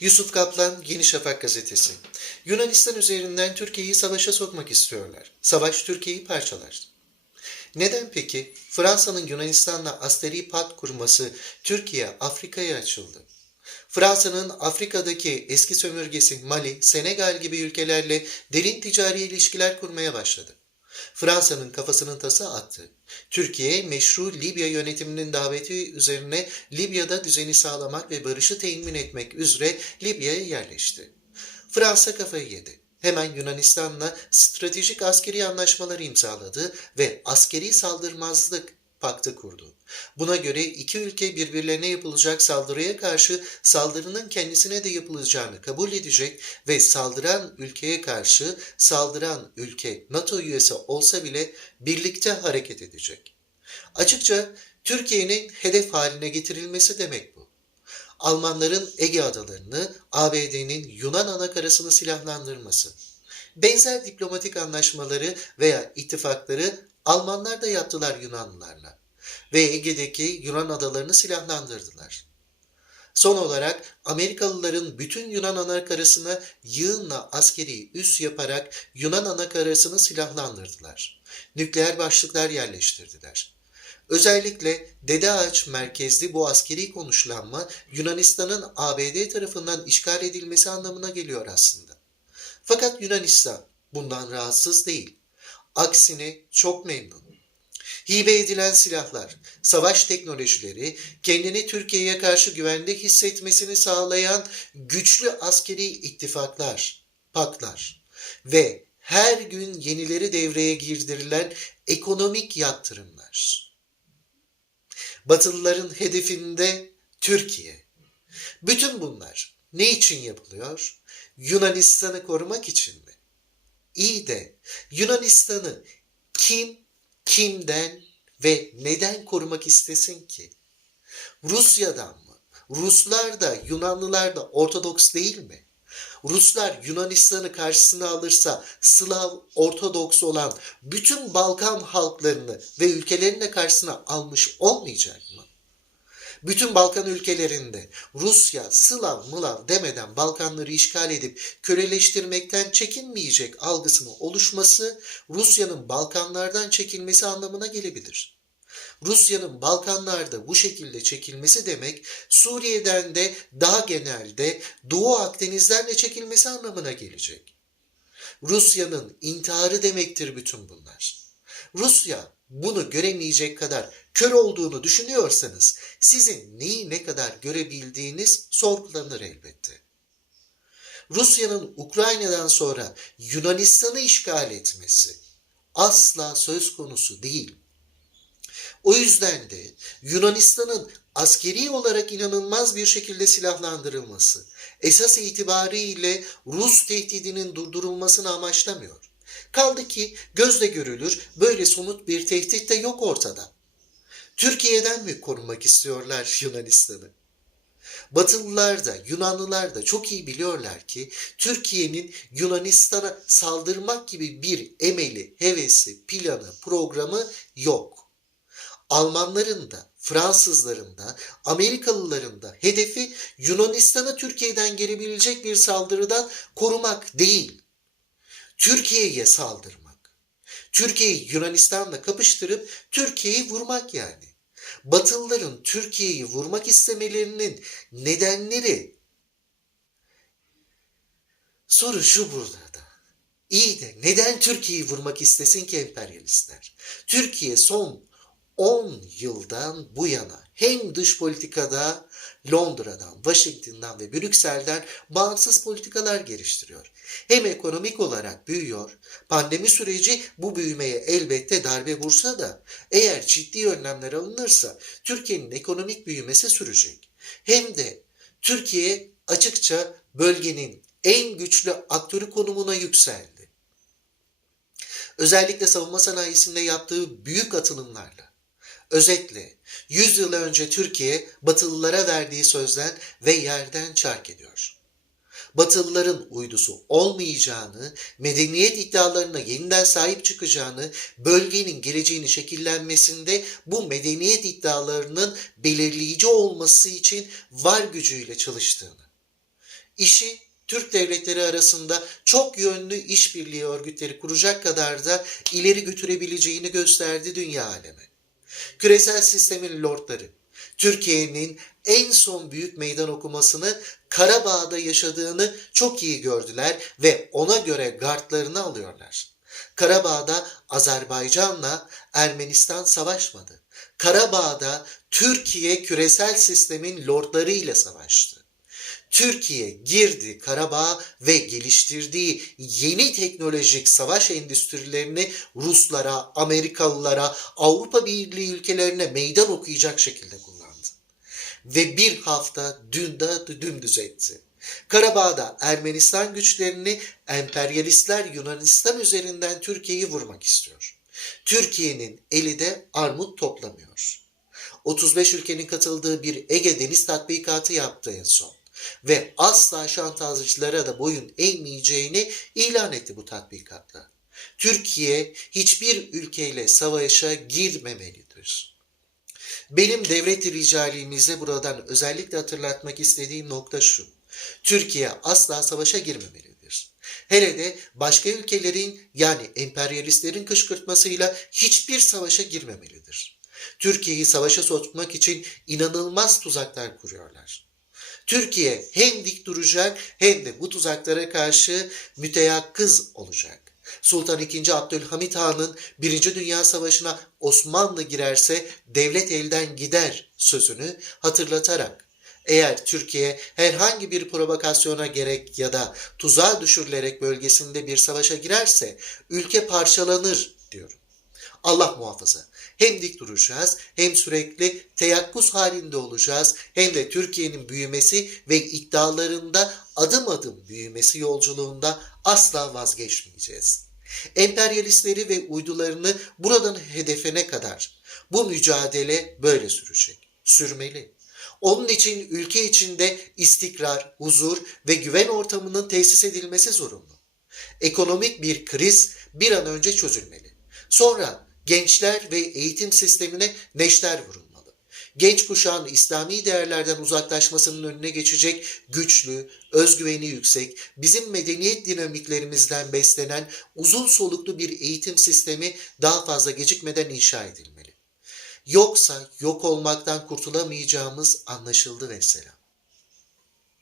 Yusuf Kaplan, Yeni Şafak gazetesi. Yunanistan üzerinden Türkiye'yi savaşa sokmak istiyorlar. Savaş Türkiye'yi parçalar. Neden peki Fransa'nın Yunanistan'la askeri pat kurması Türkiye Afrika'ya açıldı? Fransa'nın Afrika'daki eski sömürgesi Mali, Senegal gibi ülkelerle derin ticari ilişkiler kurmaya başladı. Fransa'nın kafasının tası attı. Türkiye meşru Libya yönetiminin daveti üzerine Libya'da düzeni sağlamak ve barışı temin etmek üzere Libya'ya yerleşti. Fransa kafayı yedi. Hemen Yunanistan'la stratejik askeri anlaşmalar imzaladı ve askeri saldırmazlık paktı kurdu. Buna göre iki ülke birbirlerine yapılacak saldırıya karşı saldırının kendisine de yapılacağını kabul edecek ve saldıran ülkeye karşı saldıran ülke NATO üyesi olsa bile birlikte hareket edecek. Açıkça Türkiye'nin hedef haline getirilmesi demek bu. Almanların Ege adalarını, ABD'nin Yunan anakarasını silahlandırması. Benzer diplomatik anlaşmaları veya ittifakları Almanlar da yaptılar Yunanlılarla ve Ege'deki Yunan adalarını silahlandırdılar. Son olarak Amerikalıların bütün Yunan anakarasına yığınla askeri üs yaparak Yunan anakarasını silahlandırdılar. Nükleer başlıklar yerleştirdiler. Özellikle Dede Ağaç merkezli bu askeri konuşlanma Yunanistan'ın ABD tarafından işgal edilmesi anlamına geliyor aslında. Fakat Yunanistan bundan rahatsız değil. Aksine çok memnun. Hibe edilen silahlar, savaş teknolojileri, kendini Türkiye'ye karşı güvende hissetmesini sağlayan güçlü askeri ittifaklar, paklar ve her gün yenileri devreye girdirilen ekonomik yatırımlar. Batılıların hedefinde Türkiye. Bütün bunlar ne için yapılıyor? Yunanistan'ı korumak için mi? İyi de Yunanistan'ı kim, kimden ve neden korumak istesin ki? Rusya'dan mı? Ruslar da Yunanlılar da Ortodoks değil mi? Ruslar Yunanistan'ı karşısına alırsa Slav Ortodoks olan bütün Balkan halklarını ve ülkelerini karşısına almış olmayacak mı? Bütün Balkan ülkelerinde Rusya Slav mılav demeden Balkanları işgal edip köleleştirmekten çekinmeyecek algısının oluşması Rusya'nın Balkanlardan çekilmesi anlamına gelebilir. Rusya'nın Balkanlarda bu şekilde çekilmesi demek Suriye'den de daha genelde Doğu Akdeniz'den de çekilmesi anlamına gelecek. Rusya'nın intiharı demektir bütün bunlar. Rusya bunu göremeyecek kadar kör olduğunu düşünüyorsanız sizin neyi ne kadar görebildiğiniz sorgulanır elbette. Rusya'nın Ukrayna'dan sonra Yunanistan'ı işgal etmesi asla söz konusu değil. O yüzden de Yunanistan'ın askeri olarak inanılmaz bir şekilde silahlandırılması, esas itibariyle Rus tehdidinin durdurulmasını amaçlamıyor. Kaldı ki gözle görülür böyle somut bir tehdit de yok ortada. Türkiye'den mi korumak istiyorlar Yunanistan'ı? Batılılar da Yunanlılar da çok iyi biliyorlar ki Türkiye'nin Yunanistan'a saldırmak gibi bir emeli, hevesi, planı, programı yok. Almanların da, Fransızların da, Amerikalıların da hedefi Yunanistan'ı Türkiye'den gelebilecek bir saldırıdan korumak değil. Türkiye'ye saldırmak. Türkiye'yi Yunanistan'la kapıştırıp Türkiye'yi vurmak yani. Batılıların Türkiye'yi vurmak istemelerinin nedenleri soru şu burada da. İyi de neden Türkiye'yi vurmak istesin ki emperyalistler? Türkiye son 10 yıldan bu yana hem dış politikada Londra'dan, Washington'dan ve Brüksel'den bağımsız politikalar geliştiriyor. Hem ekonomik olarak büyüyor. Pandemi süreci bu büyümeye elbette darbe vursa da eğer ciddi önlemler alınırsa Türkiye'nin ekonomik büyümesi sürecek. Hem de Türkiye açıkça bölgenin en güçlü aktörü konumuna yükseldi. Özellikle savunma sanayisinde yaptığı büyük atılımlarla. Özetle 100 yıl önce Türkiye Batılılara verdiği sözden ve yerden çark ediyor. Batılıların uydusu olmayacağını, medeniyet iddialarına yeniden sahip çıkacağını, bölgenin geleceğini şekillenmesinde bu medeniyet iddialarının belirleyici olması için var gücüyle çalıştığını. işi Türk devletleri arasında çok yönlü işbirliği örgütleri kuracak kadar da ileri götürebileceğini gösterdi dünya alemi. Küresel sistemin lordları, Türkiye'nin en son büyük meydan okumasını Karabağ'da yaşadığını çok iyi gördüler ve ona göre gardlarını alıyorlar. Karabağ'da Azerbaycan'la Ermenistan savaşmadı. Karabağ'da Türkiye küresel sistemin lordları ile savaştı. Türkiye girdi Karabağ ve geliştirdiği yeni teknolojik savaş endüstrilerini Ruslara, Amerikalılara, Avrupa Birliği ülkelerine meydan okuyacak şekilde kullandı. Ve bir hafta dün de dümdüz etti. Karabağ'da Ermenistan güçlerini emperyalistler Yunanistan üzerinden Türkiye'yi vurmak istiyor. Türkiye'nin eli de armut toplamıyor. 35 ülkenin katıldığı bir Ege Deniz tatbikatı yaptı en son ve asla şantajcılara da boyun eğmeyeceğini ilan etti bu tatbikatla. Türkiye hiçbir ülkeyle savaşa girmemelidir. Benim devlet ricalimizde buradan özellikle hatırlatmak istediğim nokta şu. Türkiye asla savaşa girmemelidir. Hele de başka ülkelerin yani emperyalistlerin kışkırtmasıyla hiçbir savaşa girmemelidir. Türkiye'yi savaşa sokmak için inanılmaz tuzaklar kuruyorlar. Türkiye hem dik duracak hem de bu tuzaklara karşı müteyakkız olacak. Sultan II. Abdülhamit Han'ın Birinci Dünya Savaşı'na Osmanlı girerse devlet elden gider sözünü hatırlatarak eğer Türkiye herhangi bir provokasyona gerek ya da tuzağa düşürülerek bölgesinde bir savaşa girerse ülke parçalanır diyorum. Allah muhafaza. Hem dik duracağız hem sürekli teyakkuz halinde olacağız hem de Türkiye'nin büyümesi ve iddialarında adım adım büyümesi yolculuğunda asla vazgeçmeyeceğiz. Emperyalistleri ve uydularını buradan hedefene kadar bu mücadele böyle sürecek. Sürmeli. Onun için ülke içinde istikrar, huzur ve güven ortamının tesis edilmesi zorunlu. Ekonomik bir kriz bir an önce çözülmeli. Sonra gençler ve eğitim sistemine neşter vurulmalı. Genç kuşağın İslami değerlerden uzaklaşmasının önüne geçecek güçlü, özgüveni yüksek, bizim medeniyet dinamiklerimizden beslenen uzun soluklu bir eğitim sistemi daha fazla gecikmeden inşa edilmeli. Yoksa yok olmaktan kurtulamayacağımız anlaşıldı mesela.